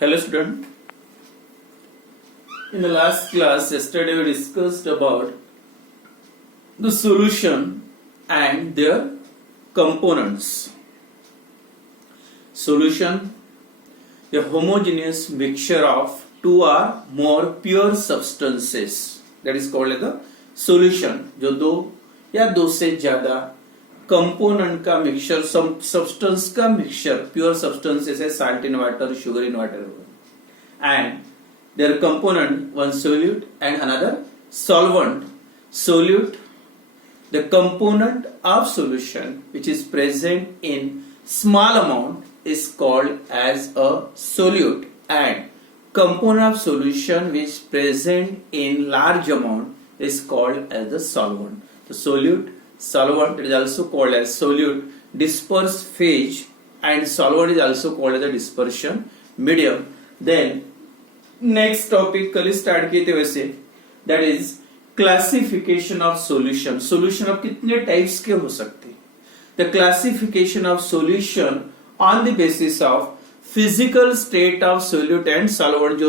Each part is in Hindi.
Hello student. In the last class yesterday we discussed about the solution and their components. Solution, a homogeneous mixture of two or more pure substances, that is called as the solution. जो दो या दो से ज्यादा कंपोनेंट का मिक्सचर, सब्सटेंस का मिक्सचर, प्योर सब्सटेंसेस है, salt in water, sugar in water, and their component, one solute and another solvent. Solute, the component of solution which is present in small amount is called as a solute, and component of solution which is present in large amount is called as the solvent. The solute, solvent is also called as solute, disperse phase, and solvent is also called as the dispersion medium. Then next topic कल स्टार्ट किए थे वैसे, that is classification of solution. Solution अब कितने टाइप्स के हो सकते हैं? The classification of solution on the basis of physical state of solute and solvent.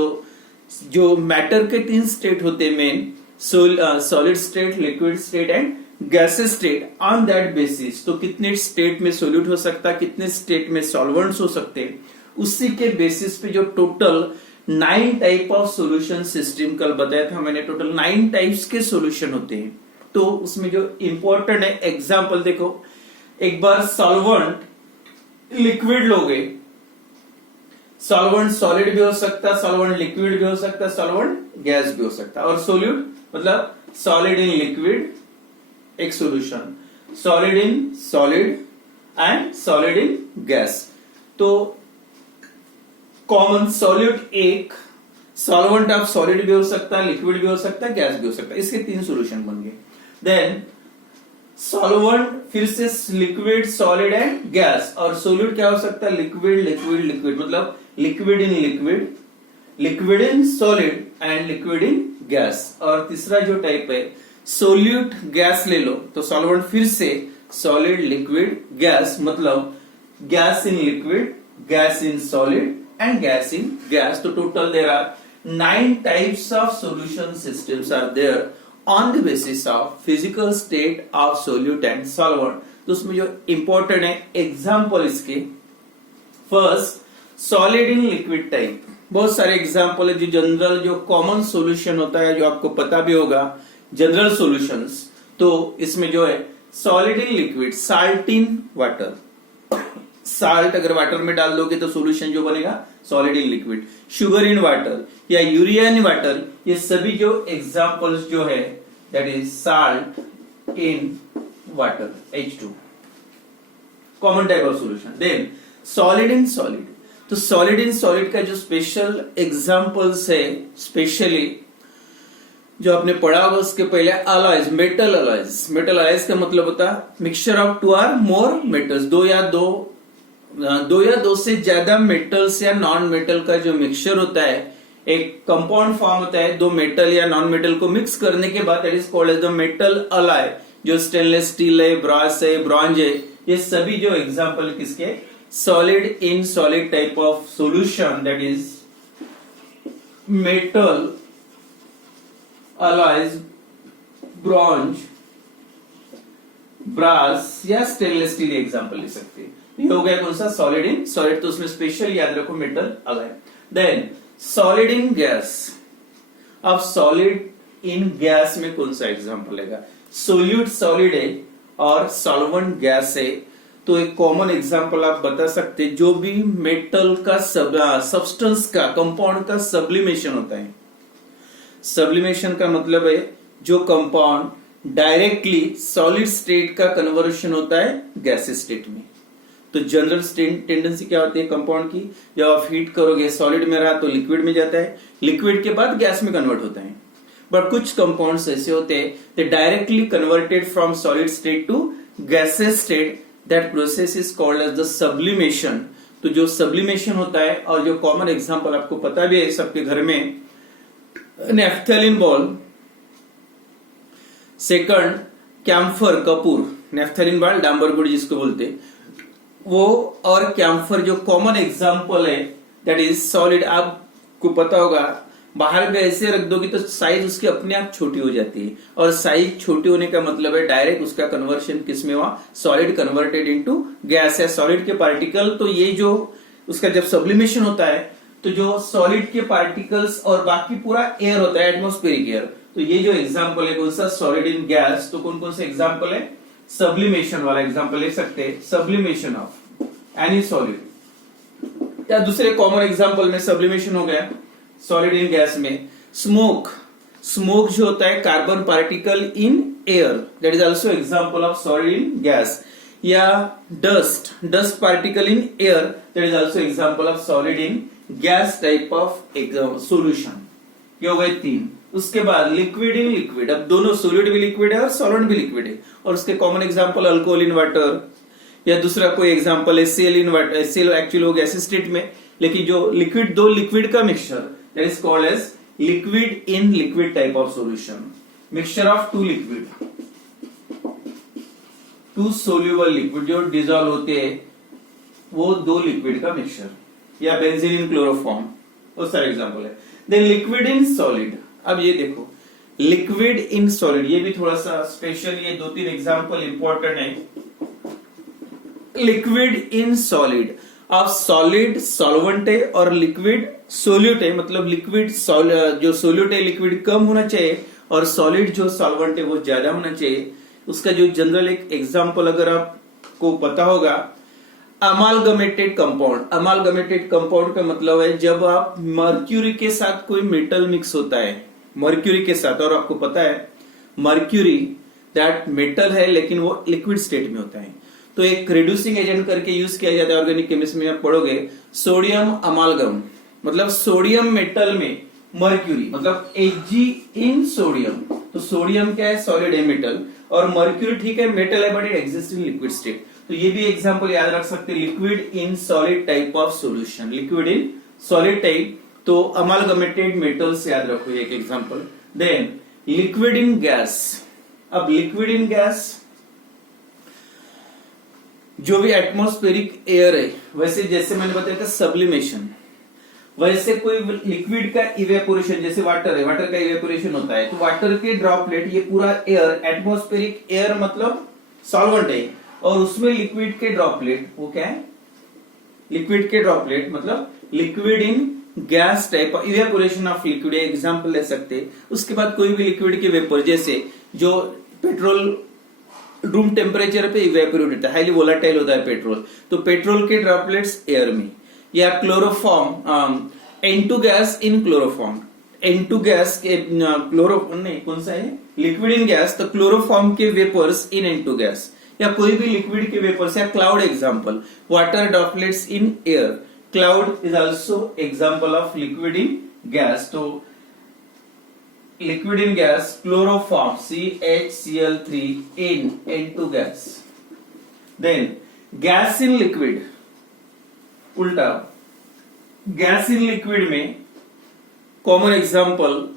जो मैटर के तीन स्टेट होते हैं main, solid state, liquid state and gases state. On that basis तो कितने स्टेट में सोल्यूट हो सकता है, कितने स्टेट में सॉल्वेंट्स हो सकते हैं, उसी के बेसिस पे जो total 9 type of solution system कल बताया था मैंने, टोटल 9 टाइप्स के सॉल्यूशन होते हैं. तो उसमें जो इंपॉर्टेंट है एग्जांपल देखो, एक बार सॉल्वेंट लिक्विड लोगे, सॉल्वेंट सॉलिड भी हो सकता है, सॉल्वेंट लिक्विड भी हो सकता है, सॉल्वेंट गैस भी हो सकता है. और सोल्यूट मतलब सॉलिड इन लिक्विड एक solution, solid in solid and solid in gas. तो कॉमन सॉल्यूट एक, सॉल्वेंट ऑफ सॉलिड भी हो सकता है, लिक्विड भी हो सकता है, गैस भी हो सकता है. इसके 3 सॉल्यूशन बन गए. देन सॉल्वेंट फिर से लिक्विड, सॉलिड एंड गैस. और सोल्यूट क्या हो सकता है? लिक्विड लिक्विड लिक्विड, मतलब liquid in liquid, liquid in solid and liquid in gas. और तीसरा जो टाइप है सोल्यूट गैस ले लो, तो सॉल्वेंट फिर से सॉलिड लिक्विड गैस, मतलब gas in liquid, gas in solid and gas in gas. So total there are 9 types of solution systems are there on the basis of physical state of solute and solvent. तो उसमें जो important है एग्जाम्पल इसके, first solid in liquid type. बहुत सारे एग्जाम्पल है जो जनरल, जो कॉमन सॉल्यूशन होता है, जो आपको पता भी होगा, जनरल सॉल्यूशंस. तो इसमें जो है solid in liquid, salt in water, salt अगर वाटर में डाल दोगे तो सॉल्यूशन जो बनेगा solid in liquid. Sugar in water या यूरिया इन वाटर, ये सभी जो एग्जांपल्स जो है that is salt in water, H2, common type of solution. Then solid in solid, तो सॉलिड इन सॉलिड का जो स्पेशल एग्जांपल्स है, स्पेशली जो आपने पढ़ा होगा उसके पहले, alloys, metal alloys. Metal alloys का मतलब होता है mixture of 2 or more metals, दो या दो से ज्यादा मेटल्स या नॉन मेटल का जो मिक्सचर होता है, एक कंपाउंड फॉर्म होता है, दो मेटल या नॉन मेटल को मिक्स करने के बाद that is called as the metal alloy. जो स्टेनलेस स्टील है, ब्रास है, ब्रॉन्ज है, ये सभी जो एग्जांपल किसके, solid in solid type of solution, that is metal alloys, bronze, brass या स्टेनलेस स्टील एग्जांपल ले सकते हैं. ये हो गया कौन सा, सॉलिड इन सॉलिड. तो उसमें स्पेशल याद रखो metal alloy. Then solid in gas. अब सॉलिड इन गैस में कौन सा एग्जांपल लेगा, सोल्यूट सॉलिड है और सॉल्वेंट गैस है. तो एक कॉमन एग्जांपल आप बता सकते, जो भी मेटल का सब्सटेंस का, कंपाउंड का सब्लिमेशन होता है. सब्लिमेशन का मतलब है जो कंपाउंड डायरेक्टली सॉलिड स्टेट का कन्वर्शन होता है गैसेस स्टेट में. तो जनरल टेंडेंसी क्या होती है कंपाउंड की, जब आप हीट करोगे सॉलिड में रहा तो लिक्विड में जाता है, लिक्विड के बाद गैस में कन्वर्ट होता है. बट कुछ कंपाउंड्स ऐसे होते हैं they directly converted from solid state to gases state. That process is called as the sublimation. तो जो सब्लिमेशन होता है, और जो कॉमन एग्जांपल आपको पता भी है सबके घर में, नेफ्थेलिन बॉल, सेकंड कैम्फर कपूर, नेफ्थेलिन बॉल डांबर गुड़ जिसको बोलते, वो और कैम्फर जो कॉमन एग्जांपल है दैट इज सॉलिड। आपको पता होगा बाहर में ऐसे रख दोगे तो साइज उसकी अपने आप छोटी हो जाती है, और साइज छोटी होने का मतलब है डायरेक्ट उसका कन्वर्शन किसमें हुआ, सॉलिड कन्वर्टेड इनटू गैस है। सॉलिड के पार्टिकल, तो ये जो उसका जब सब्लिमेशन होता है तो जो सॉलिड के पार्टिकल्स और बाकी पूरा एयर होता है, एटमॉस्फेरिक एयर, तो ये जो एग्जांपल है कौन सा, सॉलिड इन गैस, तो कौन कौन से एग्जांपल है, सब्लिमेशन वाला एग्जांपल ले सकते हैं, सब्लिमेशन ऑफ एनी सॉलिड। या दूसरे कॉमन एग्जांपल में सब्लिमेशन हो गया सॉलिड इन गैस में, स्मोक, स्मोक जो होता है carbon particle in air, that is also example of solid in gas. या dust, dust particle in air, that is also example of solid in gas type of solution. ये हो गए 3। उसके बाद लिक्विड इन लिक्विड, अब दोनों सॉलिड भी लिक्विड है और सॉल्वेंट भी लिक्विड है, और उसके common example alcohol in water, या दूसरा कोई example HCl in water. HCl actually हो गैस स्टेट में, लेकिन जो लिक्विड, दो लिक्विड का mixture, that is called as liquid in liquid type of solution. Mixture of two liquid, two soluble liquid जो डिसॉल्व होते हैं, वो दो लिक्विड का मिक्सचर, या बेंजीन इन क्लोरोफॉर्म, वो सारे एग्जांपल है। देन लिक्विड इन सॉलिड, अब ये देखो लिक्विड इन सॉलिड, ये भी थोड़ा सा स्पेशल, ये 2-3 एग्जांपल इंपॉर्टेंट है। लिक्विड इन सॉलिड, अब सॉलिड सॉल्वेंट है और लिक्विड सोल्यूट है, मतलब लिक्विड जो सोल्यूट है लिक्विड कम होना चाहिए, और सॉलिड जो सॉल्वेंट है वो ज्यादा होना चाहिए। उसका जो जनरल एक एग्जांपल अगर आपको पता होगा, अमालगमेटेड कंपाउंड। अमालगमेटेड कंपाउंड का मतलब है जब आप मर्क्यूरी के साथ कोई मेटल मिक्स होता है, मर्क्यूरी के साथ, और आपको पता है मर्क्यूरी दैट मेटल है लेकिन वो लिक्विड स्टेट में होता है, तो एक रिड्यूसिंग एजेंट करके यूज किया जाता है। ऑर्गेनिक केमिस्ट्री में आप पढ़ोगे सोडियम अमालगम, मतलब सोडियम मेटल में मर्क्यूरी, मतलब Hg इन सोडियम, तो सोडियम क्या है, सॉलिड है मेटल, और मर्क्यूरी ठीक है मेटल है but it exist in liquid state. तो ये भी एग्जांपल याद रख सकते हैं, liquid in solid type of solution, liquid in solid type, तो अमालगमेटेड मेटल्स याद रखो एक example. Then liquid in gas, अब लिक्विड इन गैस जो भी एटमॉस्फेरिक एयर है, वैसे जैसे मैंने बताया था सब्लिमेशन, वैसे कोई लिक्विड का इवेपोरेशन, जैसे वाटर है, वाटर का इवेपोरेशन होता है, तो वाटर के ड्रॉपलेट, ये पूरा एयर, एटमॉस्फेरिक एयर मतलब सॉल्वेंट है, और उसमें लिक्विड के ड्रॉपलेट, वो क्या है, लिक्विड के ड्रॉपलेट मतलब liquid in gas type of evaporation of liquid, example ले सकते हैं। उसके बाद कोई भी लिक्विड के वेपर, जैसे जो पेट्रोल रूम टेम्परेचर पे इवेपोरेट होता है, हाईली वोलाटाइल होता है पेट्रोल, तो पेट्रोल के ड्रॉपलेट्स एयर में, या chloroform, N2 gas in chloroform, N2 gas के नहीं कौन सा है, लिक्विड इन गैस, तो क्लोरोफॉर्म के वेपर्स इन N2 गैस, या कोई भी लिक्विड के वेपर्स, या cloud example, water droplets in air, cloud is also example of liquid in gas. तो liquid in gas, chloroform CHCl3 in N2 gas. Then gas in liquid, उल्टा, गैस इन लिक्विड में common example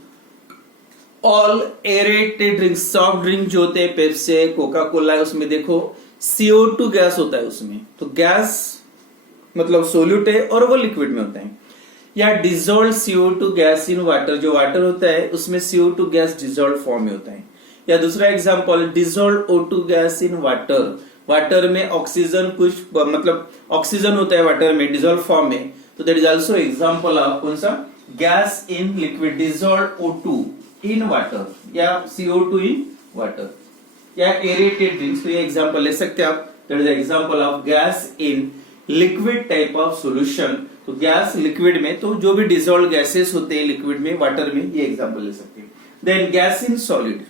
all aerated drink, soft drink जो होते हैं, पेप्सी, कोका कोला है, उसमें देखो CO2 गैस होता है उसमें, तो गैस मतलब सोल्यूट है और वो लिक्विड में होता है। या dissolve CO2 gas in water, जो वाटर होता है उसमें CO2 गैस डिजोल्व फॉर्म में होता है। या दूसरा example dissolve O2 gas in water, water में ऑक्सीजन कुछ मतलब ऑक्सीजन होता है वाटर में डिजोल्व फॉर्म में, तो that is also example of कौन सा, gas in liquid, dissolve O2 in water, या CO2 इन वाटर। या एरेटेड ड्रिंक्स, तो ये एग्जांपल ले सकते हैं आप, that is example of gas in liquid type of solution. तो गैस लिक्विड में, तो जो भी डिजोल्व गैसेस होते हैं लिक्विड में, वाटर में, ये एग्जांपल ले सकते हैं। देन गैस इन सॉलिड,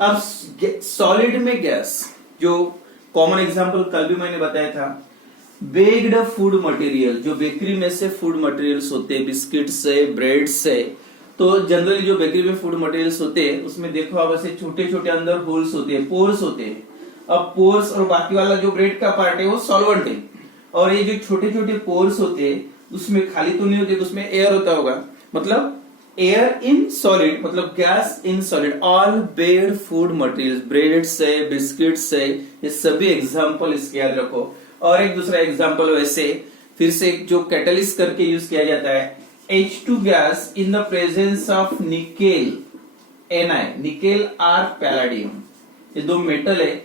अब सॉलिड में गैस, जो कॉमन एग्जांपल कल भी मैंने बताया था, बेक्ड फूड मटेरियल, जो बेकरी में से फूड मटेरियल्स होते हैं, बिस्किट से, ब्रेड से, तो जनरली जो बेकरी में फूड मटेरियल्स होते हैं उसमें देखो आप ऐसे छोटे छोटे अंदर होल्स होते हैं, पोर्स होते हैं। अब पोर्स और बाकी वाला जो ब्रेड का पार्ट है वो सॉल्वेंट है, और ये जो छोटे छोटे पोर्स होते हैं उसमें खाली तो नहीं होते, तो उसमें एयर होता होगा, मतलब एयर इन सॉलिड, मतलब gas in solid. All baked food materials, bread से, बिस्किट से, ये सभी एग्जांपल इसके याद रखो। और एक दूसरा एग्जांपल वैसे फिर से एक जो कैटलिस्ट करके यूज किया जाता है, H2 gas in the presence of nickel Na, nickel और पैलाडियम, ये दो मेटल है,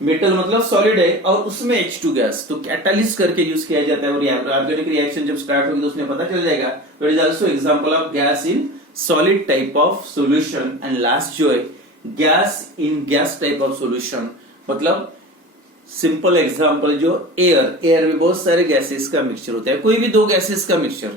मेटल मतलब सॉलिड है और उसमें H2 गैस, तो कैटलिस्ट करके यूज किया जाता है और ऑर्गेनिक रिएक्शन जब स्टार्ट होगी तो उसमें पता चल जाएगा। तो it is also example of gas in solid type of solution. And last जो है gas in gas type of solution, मतलब सिंपल एग्जांपल जो एयर में बहुत सारे गैसेस का मिक्सचर होता है, कोई भी दो गैसेस का मिक्सचर,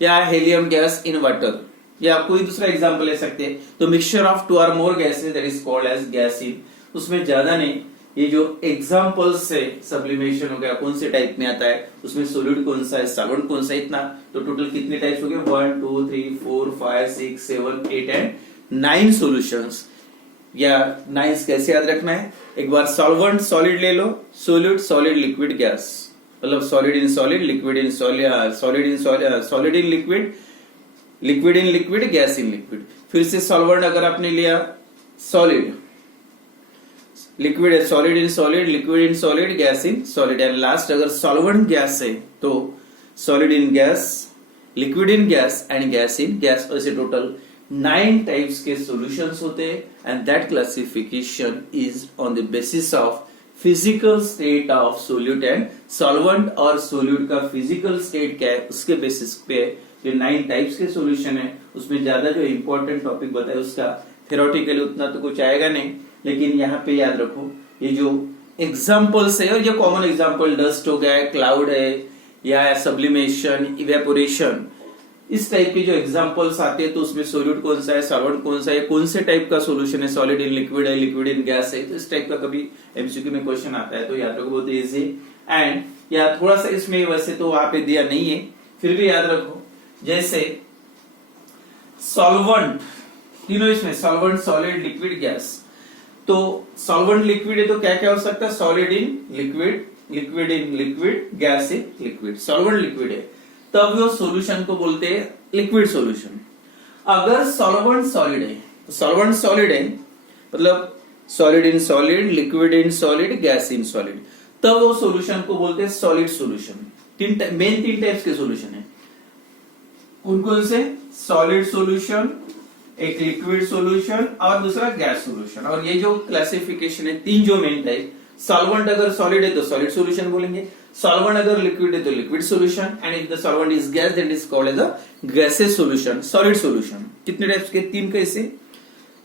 या हेलियम गैस इन वाटर, या कोई दूसरा एग्जांपल ले सकते हैं। तो मिक्सचर ऑफ टू और more gases that is called as gas in. उसमें ज्यादा नहीं, ये जो एग्जांपल्स से सब्लिमेशन हो गया, कौन से टाइप में आता है, उसमें सोलिड कौन सा है, सॉल्वेंट कौन सा है, इतना। तो टोटल कितने टाइप्स हो गए, 1 2 3 4 5 6 7 8 एंड 9 सॉल्यूशंस। या 9 कैसे याद रखना है, एक बार सॉल्वेंट सॉलिड ले लो, सोल्यूट सॉलिड लिक्विड गैस, मतलब solid in solid, liquid in solid, solid in solid in liquid, liquid in liquid, gas in liquid. फिर से सॉल्वेंट अगर आपने लिया सॉलिड, लिक्विड है, solid in solid, liquid in solid, gas in solid. And last अगर सॉल्वेंट गैस है तो solid in gas, liquid in gas and gas in gas. ऐसे टोटल 9 टाइप्स के सॉल्यूशंस होते हैं and that classification is on the basis of physical state of solute and solvent, और सोल्यूट का फिजिकल स्टेट क्या है उसके बेसिस पे जो 9 टाइप्स के सॉल्यूशन है उसमें ज्यादा जो इंपॉर्टेंट टॉपिक बताया उसका थ्योरेटिकली उतना तो कुछ आएगा नहीं, लेकिन यहाँ पे याद रखो ये जो एग्जाम्पल्स है, और ये कॉमन एग्जाम्पल डस्ट हो गया है, क्लाउड है, या सब्लिमेशन, इवेपोरेशन, इस टाइप के जो एग्जांपल्स आते हैं तो उसमें सोल्यूट कौन सा है, सॉल्वेंट कौन सा है, कौन से टाइप का सॉल्यूशन है, सॉलिड इन लिक्विड है, लिक्विड इन गैस है, तो इस टाइप का कभी एमसीक्यू में क्वेश्चन आता है तो याद रखो बहुत इजी। एंड या थोड़ा सा इसमें वैसे तो वहां पे दिया नहीं है, फिर भी याद रखो, जैसे सॉल्वेंट, तीनों इसमें सॉल्वेंट, सॉलिड, लिक्विड, गैस। तो सॉल्वेंट लिक्विड है तो क्या क्या हो सकता है, solid in liquid, liquid in liquid, gas in liquid. Solvent liquid है तब वो सॉल्यूशन को बोलते हैं लिक्विड सॉल्यूशन। अगर सॉल्वेंट सॉलिड है तो सॉल्वेंट सॉलिड है मतलब solid in solid, liquid in solid, gas in solid, तब वो सॉल्यूशन को बोलते हैं सॉलिड सॉल्यूशन। मेन 3 टाइप्स के सॉल्यूशन है, कौन कौन से, सॉलिड सॉल्यूशन, एक लिक्विड सॉल्यूशन और दूसरा गैस सॉल्यूशन। और ये जो क्लासिफिकेशन है 3 जो मेन टाइप, सॉल्वेंट अगर सॉलिड है तो सॉलिड सॉल्यूशन बोलेंगे, सॉल्वेंट अगर लिक्विड है तो liquid solution, and if the solvent is gas then it is called as a gases solution, solid solution. कितने टाइप्स के, 3 कैसे,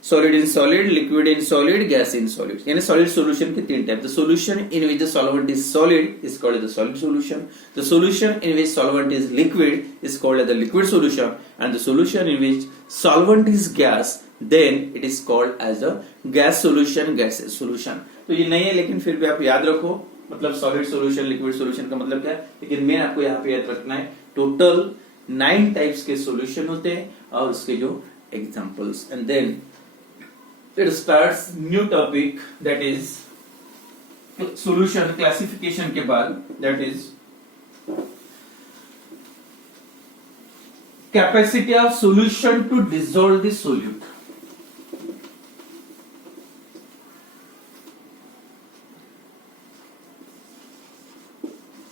solid in solid, liquid in solid, gas in solid, यानी सॉलिड सॉल्यूशन के 3 type. The solution in which the solvent is solid is called as the solid solution, the solution in which solvent is liquid is called as the liquid solution, and the solution in which solvent is gas then it is called as a gas solution, gaseous solution। तो ये नहीं है लेकिन फिर भी आप याद रखो, मतलब सॉलिड सॉल्यूशन, लिक्विड सॉल्यूशन का मतलब क्या है, लेकिन मेन आपको यहाँ पे याद रखना है टोटल 9 टाइप्स के सॉल्यूशन होते हैं और उसके जो examples. And then it starts new topic that is solution classification के बाद, that is capacity of solution to dissolve the solute.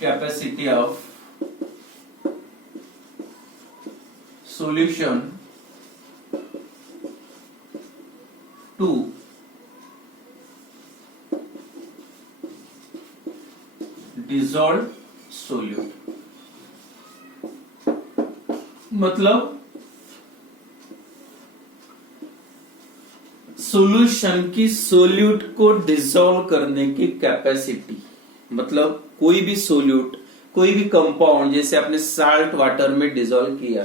Capacity of solution to dissolve solute, मतलब सॉल्यूशन की सोल्यूट को डिसॉल्व करने की कैपेसिटी, मतलब कोई भी सोल्यूट, कोई भी कंपाउंड, जैसे आपने साल्ट वाटर में डिसॉल्व किया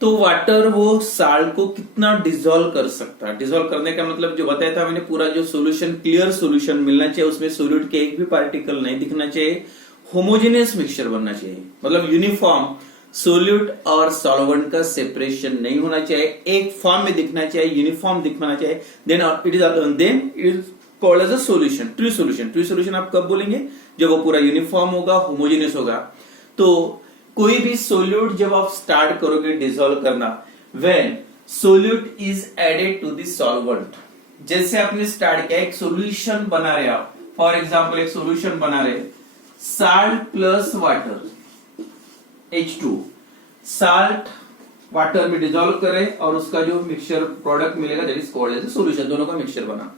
तो वाटर वो साल्ट को कितना डिसॉल्व कर सकता है। डिसॉल्व करने का मतलब जो बताया था मैंने, पूरा जो सॉल्यूशन क्लियर सॉल्यूशन मिलना चाहिए, उसमें सोल्यूट के एक भी पार्टिकल नहीं दिखना चाहिए, होमोजेनियस मिक्सचर बनना चाहिए, मतलब यूनिफॉर्म सोल्यूट और सॉल्वेंट का सेपरेशन नहीं होना चाहिए, एक फॉर्म में दिखना चाहिए, यूनिफॉर्म दिखना चाहिए, then it is called as a solution, true solution. True solution आप कब बोलेंगे, जब वो पूरा यूनिफॉर्म होगा, होमोजेनियस होगा। तो कोई भी सोल्यूट जब आप स्टार्ट करोगे डिसॉल्व करना, when solute is added to the solvent, जैसे आपने स्टार्ट किया, एक सॉल्यूशन बना रहे आप, फॉर एग्जांपल एक सॉल्यूशन बना रहे salt plus water, H2 salt water में डिजोल्व करें और उसका जो मिक्सचर प्रोडक्ट मिलेगा that is called as solution, दोनों का मिक्सचर बना।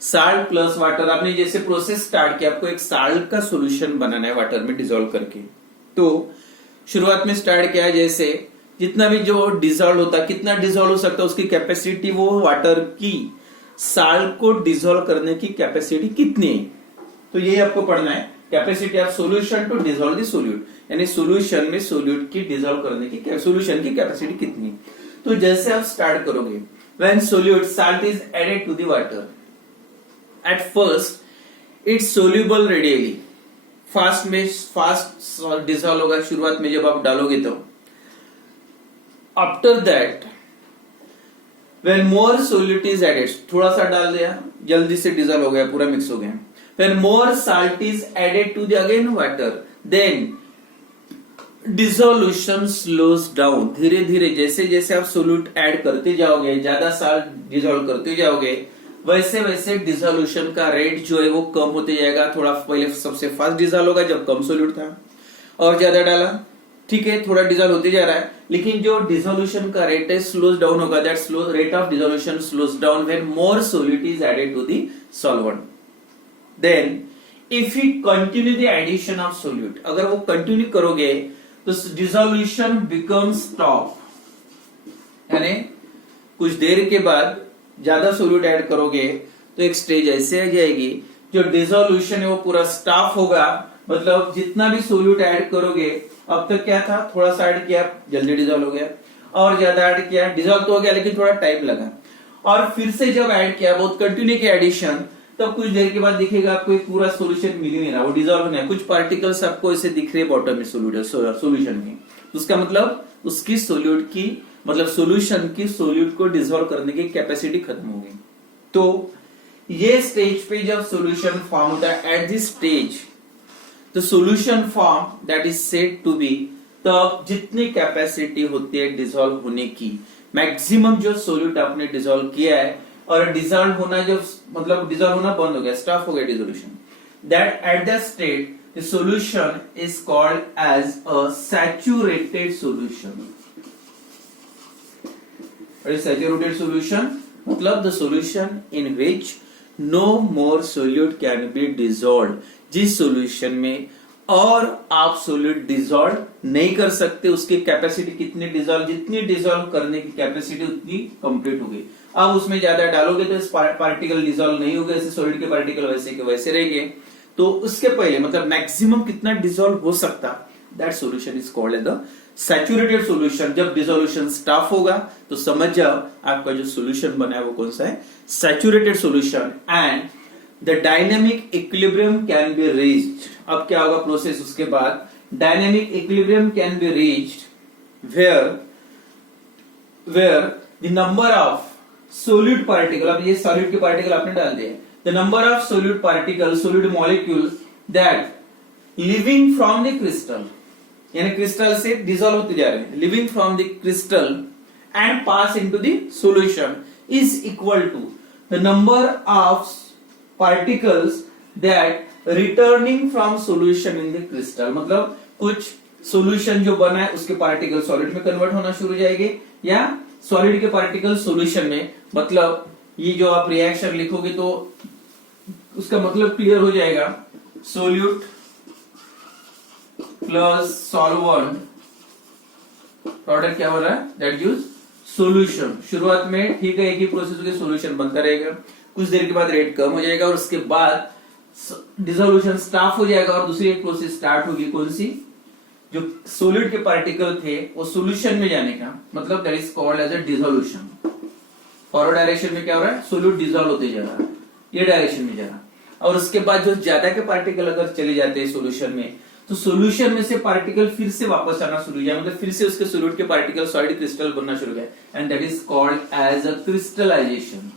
साल्ट प्लस वाटर, आपने जैसे प्रोसेस स्टार्ट किया, आपको एक साल्ट का सॉल्यूशन बनाना है वाटर में डिजोल्व करके। तो शुरुआत में स्टार्ट किया है, जैसे जितना भी जो डिजोल्व होता है, कितना डिजोल्व हो सकता है उसकी कैपेसिटी, वो वाटर की साल्ट को डिजोल्व करने की कैपेसिटी कितनी है, तो यही आपको पढ़ना है, capacity of solution to dissolve the solute, यानी सॉल्यूशन में सोल्यूट की डिजोल्व करने की सॉल्यूशन की कैपेसिटी कितनी। तो जैसे आप स्टार्ट करोगे, when solute salt is added to the water, at first it's soluble readily, fast dissolve होगा शुरुआत में जब आप डालोगे तो। After that when more solute is added, थोड़ा सा डाल दिया, जल्दी से डिजोल्व हो गया, पूरा मिक्स हो गया। When more salt is added to the again water, then dissolution slows down. धीरे धीरे जैसे जैसे आप सोल्यूट ऐड करते जाओगे, ज्यादा साल्ट डिजोल्व करते जाओगे, वैसे वैसे डिसोल्यूशन का रेट जो है वो कम होते जाएगा। थोड़ा पहले सबसे फास्ट डिजोल्व होगा जब कम सोल्यूट था, और ज्यादा डाला, ठीक है, थोड़ा डिजोल्व होते जा रहा है, लेकिन जो डिसोल्यूशन का रेट है स्लोज डाउन होगा। That slow rate of dissolution slows down when more solute is added to the solvent. Then, if you continue the addition of solute, अगर वो कंटिन्यू करोगे तो डिसोल्यूशन बिकम स्टॉप, यानी कुछ देर के बाद ज्यादा सोल्यूट ऐड करोगे तो एक स्टेज ऐसे आ जाएगी जो डिसोल्यूशन है वो पूरा स्टॉप होगा। मतलब जितना भी सोल्यूट ऐड करोगे, अब तक क्या था, थोड़ा सा ऐड किया जल्दी डिसोल्व हो गया, और ज्यादा ऐड किया डिसोल्व तो हो गया लेकिन थोड़ा टाइम लगा, और फिर से जब ऐड किया बहुत कंटिन्यू किया एडिशन, तब कुछ देर के बाद दिखेगा आपको एक पूरा सॉल्यूशन मिल ही नहीं रहा, वो डिसॉल्व नहीं है, कुछ पार्टिकल्स आपको ऐसे दिख रहे बॉटम में सॉल्यूशन में। उसका मतलब उसकी सोल्यूट की, मतलब सॉल्यूशन की सोल्यूट को डिसॉल्व करने की कैपेसिटी खत्म हो गई। तो ये स्टेज पे जब सॉल्यूशन फॉर्म होता है, at this stage the solution form that is said to be, तब जितनी कैपेसिटी होती है डिसॉल्व होने की, मैक्सिमम जो सोल्यूट आपने डिसॉल्व किया है, और डिसॉल्व होना जो मतलब डिसॉल्व होना बंद हो गया, स्टॉप हो गया dissolution, that at that state the solution is called as a saturated solution. What is saturated solution? मतलब the solution in which no more solute can be dissolved, जिस सॉल्यूशन में और आप सोल्यूट डिसॉल्व नहीं कर सकते, उसकी कैपेसिटी कितनी डिसॉल्व, जितनी डिसॉल्व करने की कैपेसिटी उतनी कंप्लीट हो गई। अब उसमें ज्यादा डालोगे तो पार्टिकल डिसॉल्व नहीं होगा, ऐसे सॉलिड के पार्टिकल वैसे के वैसे रहेंगे। तो उसके पहले मतलब मैक्सिमम कितना डिसॉल्व हो सकता, that solution is called as the saturated solution. जब डिसोल्यूशन स्टॉप होगा तो समझ जाओ आपका जो सॉल्यूशन बना है वो कौन सा है, saturated solution. And the dynamic equilibrium can be reached. अब क्या होगा प्रोसेस उसके बाद, dynamic equilibrium can be reached where the number of solute particle, अब ये सॉलिड के पार्टिकल आपने डाल दिए, the number of solute particle, solute molecule that leaving from the crystal, यानी क्रिस्टल से डिसॉल्व होते जा रहे हैं, leaving from the crystal and pass into the solution is equal to the number of particles that returning from solution in the crystal. मतलब कुछ सॉल्यूशन जो बना है उसके पार्टिकल सॉलिड में कन्वर्ट होना शुरू हो जाएंगे, या सॉलिड के पार्टिकल सॉल्यूशन में। मतलब ये जो आप रिएक्शन लिखोगे तो उसका मतलब क्लियर हो जाएगा, सोल्यूट प्लस सॉल्वेंट प्रोडक्ट क्या हो रहा है, दैट गिव्स सॉल्यूशन। शुरुआत में ठीक है, एक ही प्रोसेस के सॉल्यूशन बनता रहेगा, कुछ देर के बाद रेट कम हो जाएगा और उसके बाद डिसोल्यूशन स्टॉप हो जाएगा और दूसरी एक प्रोसेस स्टार्ट होगी, कौन सी, जो सोलिड के पार्टिकल थे वो सॉल्यूशन में जाने का, मतलब that is called as a dissolution. Forward direction में क्या हो रहा है, सोल्यूट डिसॉल्व होते जा रहा है, ये डायरेक्शन में जा रहा है। और उसके बाद जो ज्यादा के पार्टिकल अगर चले जाते हैं सॉल्यूशन में, तो सॉल्यूशन में से पार्टिकल फिर से वापस आना शुरू हो जाए, मतलब फिर से उसके सोल्यूट के पार्टिकल सॉलिड क्रिस्टल बनना शुरू हो गया, and that is called as a crystallisation.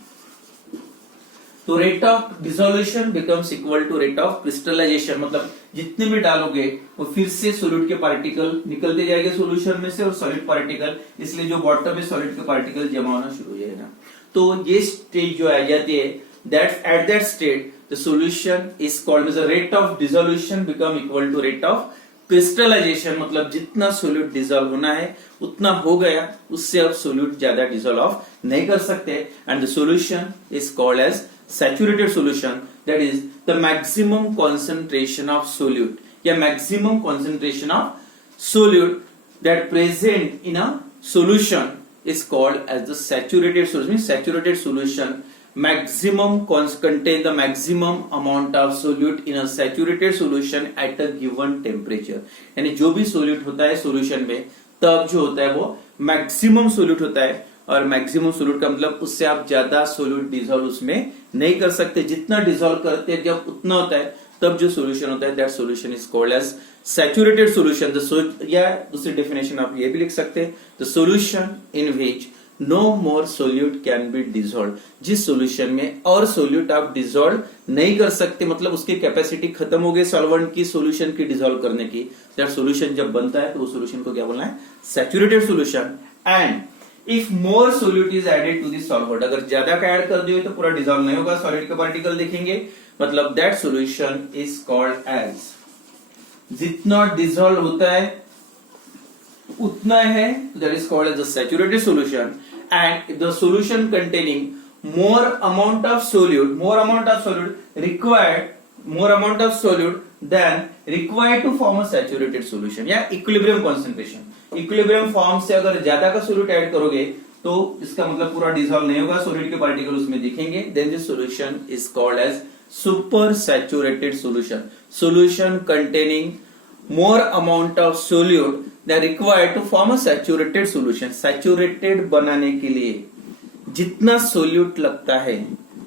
तो rate of dissolution becomes equal to rate of crystallisation, मतलब जितने भी डालोगे वो फिर से सॉलिड के पार्टिकल निकलते जाएंगे सॉल्यूशन में से, और सॉलिड पार्टिकल, इसलिए जो बॉटम में सॉलिड के पार्टिकल जमा होना शुरू हो जाएगा। तो ये स्टेज जो आ जाती है, that at that state the solution is called as the rate of dissolution become equal to rate of crystallization मतलब जितना सोल्यूट डिजोल्व होना है उतना हो गया, उससे अब सोल्यूट ज्यादा डिजोल्व नहीं कर सकते, and the solution is called as saturated solution, that is the maximum concentration of solute या maximum concentration of solute that present in a solution is called as the saturated solution. Saturated solution maximum contain the maximum amount of solute in a saturated solution at a given temperature. यानी जो भी solute होता है solution में तब जो होता है वो maximum solute होता है, और maximum solute का मतलब उससे आप ज्यादा solute dissolve उसमें नहीं कर सकते, जितना dissolve करते हैं जब उतना होता है तब जो solution होता है that solution is called as saturated solution. या दूसरी डेफिनेशन आप ये भी लिख सकते हैं, the solution in which no more solute can be dissolved. जिस solution में और solute आप dissolve नहीं कर सकते, मतलब उसकी कैपेसिटी खत्म हो गई सॉल्वेंट की solution की dissolve करने की, that solution जब बनता है तो वो solution को क्या बोलना है, saturated solution. And if more solute is added to the solvent, अगर ज्यादा का ऐड कर दिए तो पूरा dissolve नहीं होगा, सॉलिड के पार्टिकल दिखेंगे, मतलब that solution is called as, जितना डिजोल्व होता है उतना है, that is called as the saturated solution. And the solution containing more amount of solute than required to form a saturated solution या equilibrium concentration. इक्विलिब्रियम फॉर्म से अगर ज्यादा का सोल्यूट ऐड करोगे तो इसका मतलब पूरा डिजोल्व नहीं होगा, सोल्यूट के पार्टिकल उसमें दिखेंगे, then this solution is called as super saturated solution. Solution containing more amount of solute that required to form a saturated solution. Saturated बनाने के लिए जितना solute लगता है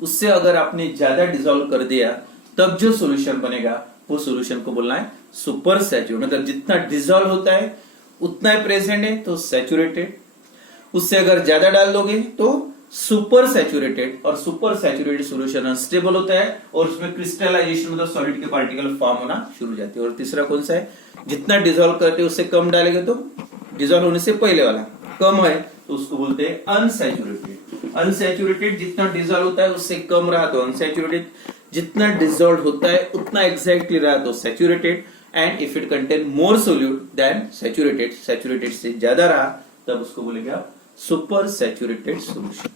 उससे अगर आपने ज्यादा डिजोल्व कर दिया तब जो solution बनेगा वो solution को बोलना है super saturated. मतलब जितना डिजोल्व होता है उतना ही प्रेजेंट है तो सैचुरेटेड, उससे अगर ज्यादा डाल दोगे तो सुपर सैचुरेटेड, और सुपर सैचुरेटेड सॉल्यूशन अनस्टेबल होता है और उसमें क्रिस्टलाइजेशन मतलब सॉलिड के पार्टिकल फॉर्म होना शुरू हो जाते हैं. और तीसरा कौन सा है, जितना डिजोल्व करते हैं उससे कम डालेंगे तो डिजोल्व होने से पहले वाला कम है तो उसको बोलते हैं अनसैचुरेटेड. अनसैचुरेटेड जितना डिजोल्व होता है उससे कम रहा तो अनसैचुरेटेड, जितना डिजोल्व होता है उतना एग्जैक्टली रहा तो saturated, and if it contain more solute than saturated, saturated से ज्यादा रहा तब उसको बोलेंगे आप सुपर सैचुरेटेड सॉल्यूशन.